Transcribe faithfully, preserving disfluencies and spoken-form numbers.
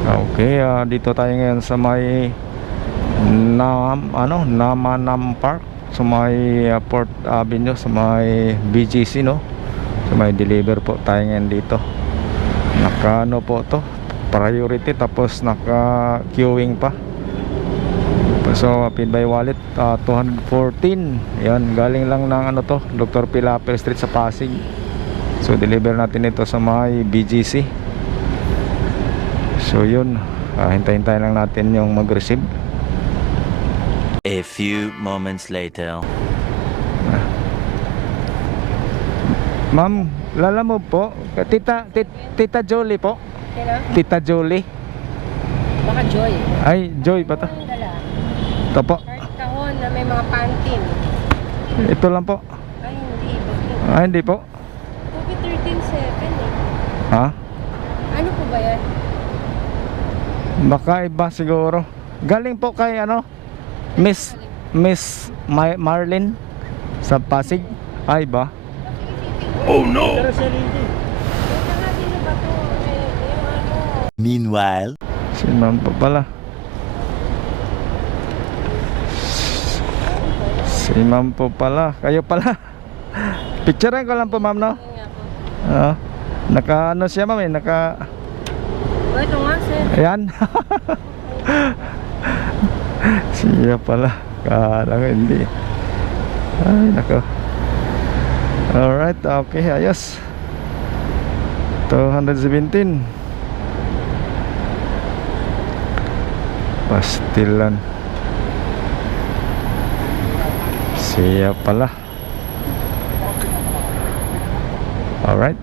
Okay, ah, dito tayo ngayon sa may Nam, ano, Namanam Park, sa may ah, Port Avenue, sa may B G C, no? Sa may deliver po tayo ngayon dito. Naka ano po to, priority, tapos naka queuing pa. So paid by wallet, uh, two fourteen. Yan, galing lang ng ano to, Doctor Pilapil Street sa Pasig. So deliver natin ito sa may B G C. So yun, uh, hintay-hintay lang natin yung mag-receive. A few moments later. ah. Ma'am, lala mo po, Tita, tita, tita Jolie po. Sino? Tita Jolie. Baka Joy. Ay, Joy ba to? Ang dala. Ito po. Kahit kahon na may mga pantin. Ito lang po. Ay, hindi. Bakit? Ah, hindi po. COVID thirteen seven eh. Ha? Ano po ba yan? Baka iba siguro. Galing po kay ano? Miss Miss Ma- Marlin sa Pasig. Ay ba? Oh no! Ito nga, sino ba to? Eh, yung ano. Meanwhile. Si ma'am po pala. Si ma'am po pala. Kayo pala. Picturean ko lang po, ma'am, no? Ayun nga po. Ah, naka ano siya, ma'am, eh, naka Oh, ito nga, sir. ayan. Siya pala. Kala ko hindi. Ay, nako. Alright, okay, ayos. two seventeen. Pastilan. Siya pala. Alright.